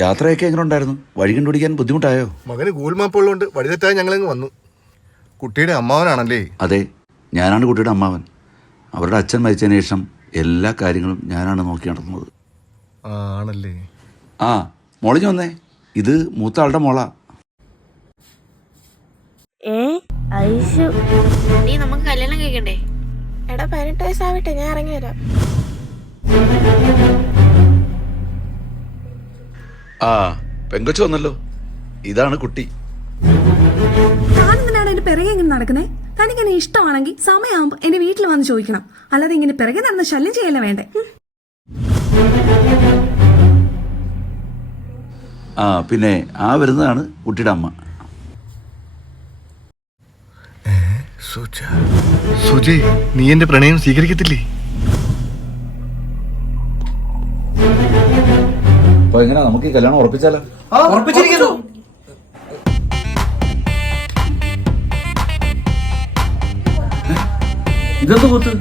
യാത്രയൊക്കെ എങ്ങനെ ഉണ്ടായിരുന്നു? വഴി കണ്ടുപിടിക്കാൻ ബുദ്ധിമുട്ടായോ? മകന് ഗൂഗിൾ മാപ്പ് ഉള്ളതുകൊണ്ട് വഴിതെറ്റായി ഞങ്ങളങ്ങ് വന്നു. കുട്ടിയുടെ അമ്മാവനാണല്ലേ? അതെ, ഞാനാണ് കുട്ടിയുടെ അമ്മാവൻ. അവരുടെ അച്ഛൻ മരിച്ചതിന് ശേഷം എല്ലാ കാര്യങ്ങളും ഞാനാണ് നോക്കി നടത്തുന്നത്. ആണല്ലേ? ആ, മോളിഞ്ഞു വന്നേ. ഇത് മൂത്ത ആളുടെ മോളാ. നീ നമുക്ക് കല്യാണം കഴിക്കണ്ടേ? എടാ 18 വയസ്സാവട്ടെ, ഞാൻ ഇറങ്ങി വരാം. ആ, പെങ്കൊച്ചു വന്നല്ലോ. ഇതാണ് കുട്ടി. താനെന്തിനാണ് എന്റെ പിറകെ ഇങ്ങനെ നടക്കുന്നേ? തനിക്ക് എന്നെ ഇഷ്ടമാണെങ്കിൽ സമയമാകുമ്പോ എന്റെ വീട്ടിൽ വന്ന് ചോദിക്കണം, അല്ലാതെ ഇങ്ങനെ പിറകെ നടന്ന് ശല്യം ചെയ്യല്ല വേണ്ടേ. ആ, പിന്നെ ആ വരുന്നതാണ് കുട്ടിയുടെ അമ്മ. സുജി, നീ എന്റെ പ്രണയം സ്വീകരിക്കത്തില്ലേ? അപ്പൊ എങ്ങനെ നമുക്ക് ഈ കല്യാണം ഉറപ്പിച്ചാലോ? ഉറപ്പിച്ചിരിക്കുന്നു. ഇതെന്ത് കൂത്ത്?